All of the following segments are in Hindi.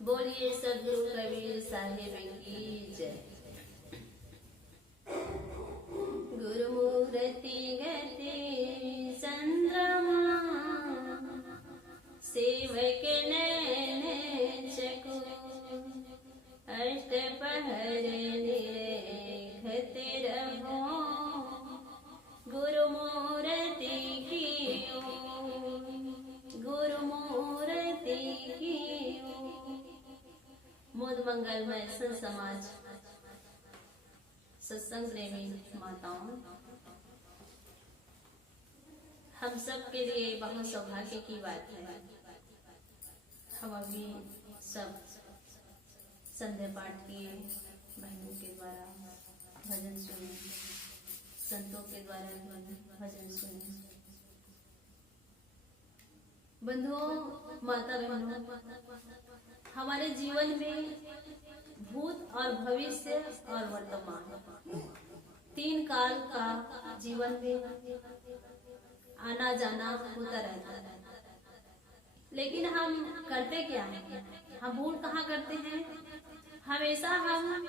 बोलिए सदगुरु कबीर साहिब की जय। गुरुमूर्ति गति चंद्रमा सेवक नैन चको अष्टपहर निरखत रहो गुरुमूर्ति की गुरुमूर्ति की मोद मंगलमय संत समाज सत्संग प्रेमी माताओं, हम सब के लिए बहुत सौभाग्य की बात है। हम अभी सब संध्या पाठ किए, बहनों के द्वारा भजन सुने, संतों के द्वारा भजन सुने। बंधुओं, माता बहनों, हमारे जीवन में भूत और भविष्य और वर्तमान तीन काल का जीवन में आना जाना होता रहता है। लेकिन हम करते क्या हैं? हम भूल कहाँ करते हैं? हमेशा हम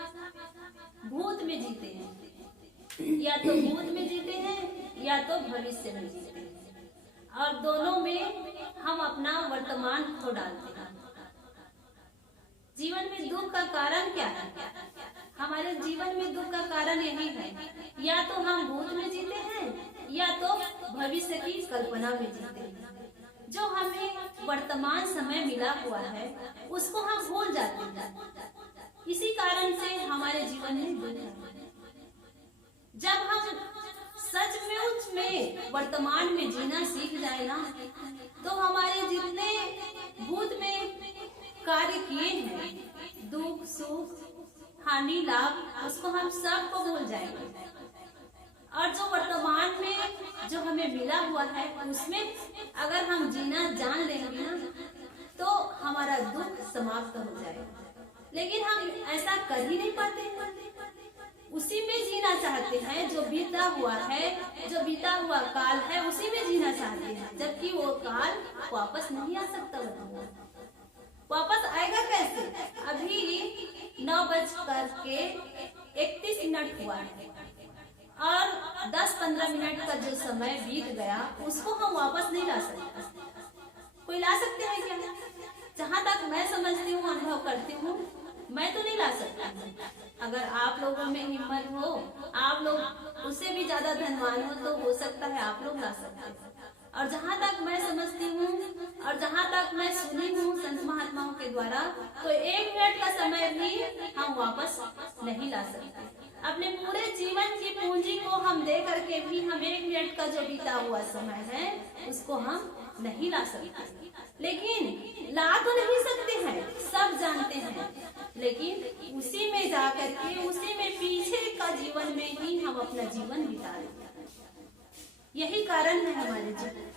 भूत में जीते हैं, या तो भूत में जीते हैं या तो भविष्य में जीते हैं, और दोनों में हम अपना वर्तमान खो डालते हैं। जीवन में दुख का कारण क्या है? हमारे जीवन में दुख का कारण यही है, या तो हम भूत में जीते हैं या तो भविष्य की कल्पना में जीते हैं। जो हमें वर्तमान समय मिला हुआ है उसको हम भूल जाते हैं। इसी कारण से हमारे जीवन में दुख है। जब हम सचमुच में वर्तमान में जीना सीख जाए ना, तो हमारे जितने भूत में कार्य किए हैं, दुख सुख हानि लाभ, उसको हम सबको भूल जाएंगे। और जो वर्तमान में जो हमें मिला हुआ है उसमें अगर हम जीना जान लेंगे ना, तो हमारा दुख समाप्त हो जाएगा। लेकिन हम ऐसा कर ही नहीं पाते, उसी में जीना चाहते हैं। जो बीता हुआ है, जो बीता हुआ काल है, उसी में जीना चाहते हैं, जबकि वो काल वापस नहीं आ सकता। वापस आएगा कैसे? अभी 9:31 हुआ है और 10-15 मिनट का जो समय बीत गया उसको हम वापस नहीं ला सकते। कोई ला सकते हैं क्या? जहाँ तक मैं समझती हूँ, अनुभव करती हूँ, मैं तो नहीं ला सकता। अगर आप लोगों में हिम्मत हो, आप लोग उससे भी ज्यादा धनवान हो, तो हो सकता है आप लोग ला सकते हैं। और जहाँ तक मैं समझती हूँ और जहाँ तक मैं सुनी हूँ संत महात्माओं के द्वारा, तो 1 मिनट का समय भी हम वापस नहीं ला सकते। अपने पूरे जीवन की पूंजी को हम दे करके भी हम 1 मिनट का जो बीता हुआ समय है उसको हम नहीं ला सकते। लेकिन ला तो नहीं सकते हैं, सब जानते हैं, लेकिन उसी में जा करके उसी में पीछे का जीवन में ही हम अपना जीवन बिता लेते हैं। यही कारण है हमारे जीवन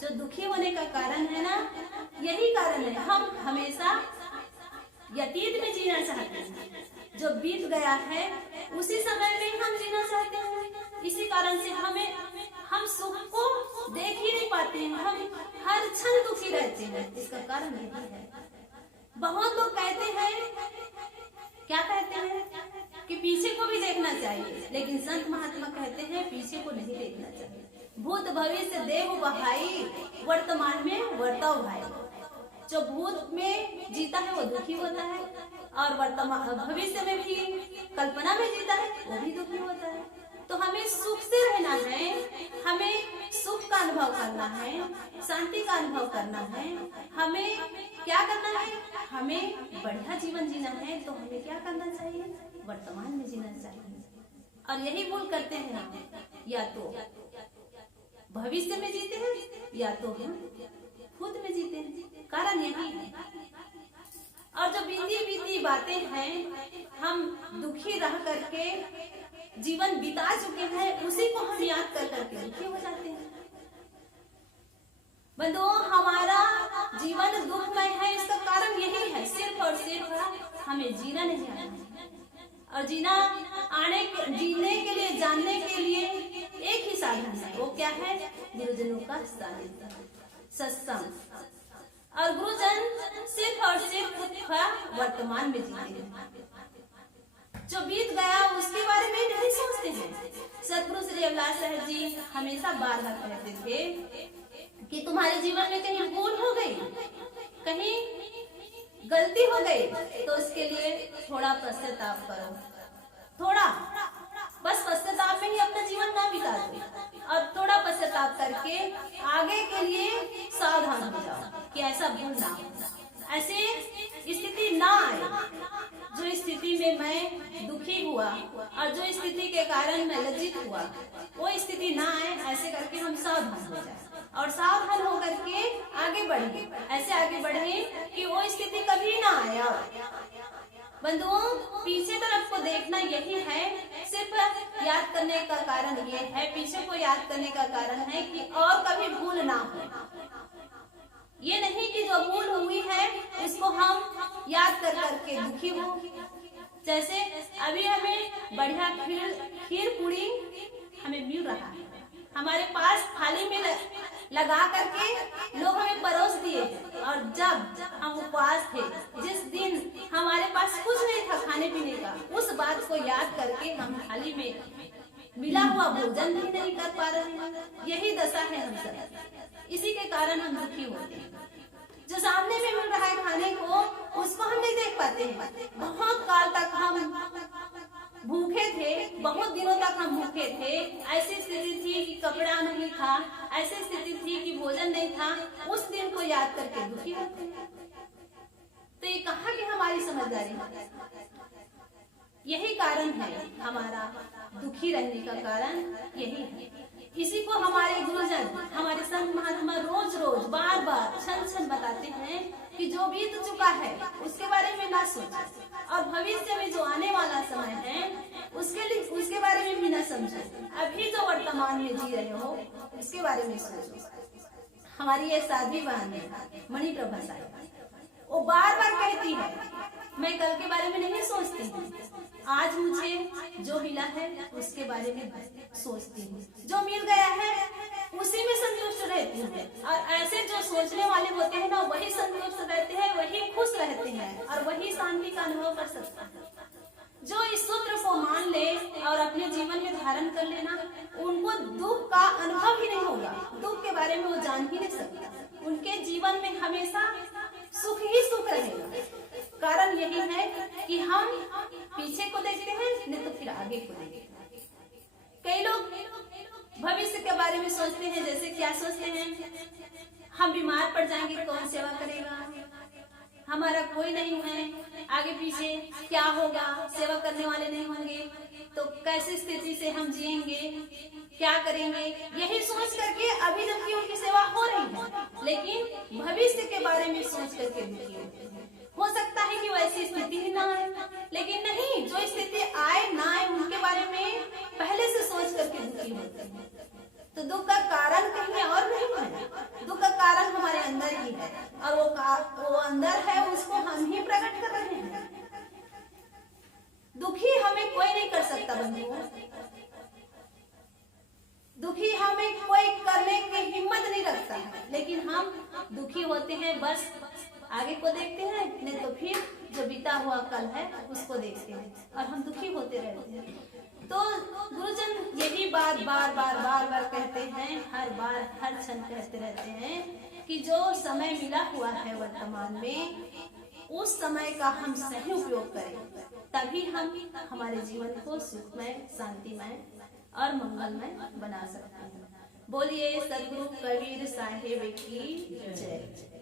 जो दुखी होने का कारण है ना, यही कारण है। हम हमेशा अतीत में जीना चाहते हैं, जो बीत गया है उसी समय में हम जीना चाहते हैं। इसी कारण से हम सुख को देख ही नहीं पाते हैं, हम हर क्षण दुखी रहते हैं। इसका कारण यही है। बहुत लोग कहते हैं, क्या कहते हैं कि पीछे को भी देखना चाहिए, लेकिन संत महात्मा कहते हैं पीछे को नहीं देखना चाहिए। भूत भविष्य देव बहाई, वर्तमान में वर्ताव भाई। जो भूत में जीता है वो दुखी होता है, और वर्तमान भविष्य में भी कल्पना में जीता है वो भी दुखी होता है। तो हमें सुख से रहना है, हमें सुख का अनुभव करना है, शांति का अनुभव करना है। हमें क्या करना है? हमें बढ़िया जीवन जीना है, तो हमें क्या करना चाहिए? वर्तमान में जीना चाहिए। और यही भूल करते हैं हम, या तो भविष्य में जीते हैं या तो हम खुद में जीते हैं। कारण यही है। और जो बीती बातें हैं, हम दुखी रह करके जीवन बिता चुके हैं, उसी को हम याद कर करके दुखी हो जाते हैं। बंधुओं, हमारा जीवन दुखमय है, इसका कारण यही है। सिर्फ और सिर्फ हमें जीना नहीं आना है। और जीने के लिए, जानने के लिए एक ही साधन है, वो क्या है? गुरुजनों का सानिध्य, सत्संग। और गुरुजन सिर्फ और सिर्फ वर्तमान में जीते हैं। जो बीत गया उसके बारे में नहीं सोचते हैं। सतगुरु श्री अभिलाष साहब जी हमेशा बार बार कहते थे कि तुम्हारे जीवन में कहीं भूल हो गई, कहीं गलती हो गई, तो उसके लिए थोड़ा पश्चाताप करो, थोड़ा बस पश्चाताप में ही अपना जीवन ना बिता दो और थोड़ा पश्चाताप करके आगे के लिए सावधान हो जाओ कि ऐसा भूल ना हो, ऐसी स्थिति ना आए जो स्थिति में मैं दुखी हुआ और जो स्थिति के कारण मैं लज्जित हुआ, वो स्थिति ना आए। ऐसे करके हम सावधान हो जाए और सावधान होकर के आगे बढ़े, ऐसे आगे बढ़े कि वो स्थिति कभी ना आए। बंधुओं, पीछे तरफ को देखना यही है, सिर्फ याद करने का कारण ये है, पीछे को याद करने का कारण है कि और कभी भूल ना हो। ये नहीं कि जो भूल हुई है इसको हम याद कर करके दुखी हो। जैसे अभी हमें बढ़िया खीर पूरी हमें मिल रहा है, हमारे पास थाली में लगा करके लोग हमें परोस दिए, और जब हम उपवास थे, जिस दिन हमारे पास कुछ नहीं था खाने पीने का, उस बात को याद करके हम थाली में मिला हुआ भोजन भी नहीं कर पा रहे हैं। यही दशा है हम सब, इसी के कारण हम दुखी होते हैं। जो सामने में मिल रहा है खाने को, उसको हम नहीं देख पाते हैं। बहुत काल तक हम भूखे थे, बहुत दिनों तक हम भूखे थे, ऐसी स्थिति थी कि कपड़ा नहीं था, ऐसी स्थिति थी कि भोजन नहीं था, उस दिन को याद करके दुखी होते हैं। तो ये कहाँ की हमारी समझदारी? यही कारण है हमारा दुखी रहने का कारण, यही है। इसी को हमारे गुरुजन, हमारे संत महात्मा रोज रोज बार बार क्षण क्षण बताते हैं कि जो बीत चुका है उसके बारे में ना सोचो, और भविष्य में जो आने वाला समय है उसके बारे में भी ना समझो। अभी जो वर्तमान में जी रहे हो उसके बारे में सोचो। हमारी ये साध्वी बहन है मणिप्रभा साहब, वो बार बार कहती है, मैं कल के बारे में नहीं सोचती हूँ, आज मुझे जो मिला है उसके बारे में सोचती हूँ, जो मिल गया है उसी में संतुष्ट रहती हूँ। और ऐसे जो सोचने वाले होते हैं ना, वही संतुष्ट रहते हैं, वही खुश रहते हैं और वही शांति का अनुभव कर सकता है। जो इस सूत्र को मान ले और अपने जीवन में धारण कर लेना, उनको दुख का अनुभव ही नहीं होगा, दुख के बारे में वो जान ही नहीं सकता। उनके जीवन में हमेशा सुख ही सुख रहेगा। कारण यही है कि हम पीछे को देखते हैं, नहीं तो फिर आगे को देखते हैं। कई लोग भविष्य के बारे में सोचते हैं, जैसे क्या सोचते हैं, हम बीमार पड़ जाएंगे कौन सेवा करेगा, हमारा कोई नहीं है, आगे पीछे क्या होगा, सेवा करने वाले नहीं होंगे तो कैसे स्थिति से हम जिएंगे, क्या करेंगे। यही सोच करके अभी तक उनकी सेवा हो रही है, लेकिन भविष्य के बारे में सोच करके दुखी होते हैं। हो सकता है कि वैसी स्थिति ही ना आए, लेकिन नहीं, जो स्थिति आए ना आए उनके बारे में पहले से सोच करके दुखी होते हैं। तो दुख का कारण कहीं और नहीं है, दुख का कारण हमारे अंदर ही है, और वो अंदर है, उसको हम ही प्रकट कर रहे हैं। दुखी हमें कोई नहीं कर सकता बंधुओं, दुखी हमें कोई करने की हिम्मत नहीं रखता है, लेकिन हम दुखी होते हैं, बस आगे को देखते हैं, नहीं तो फिर जो बीता हुआ कल है उसको देखते हैं और हम दुखी होते रहते हैं। तो गुरुजन यही बात बार बार कहते हैं, हर बार हर क्षण कहते रहते हैं कि जो समय मिला हुआ है वर्तमान में, उस समय का हम सही उपयोग करें, तभी हम हमारे जीवन को सुखमय, शांतिमय और मंगलमय बना सकते हैं। बोलिए सद्गुरु कबीर साहिब की जय।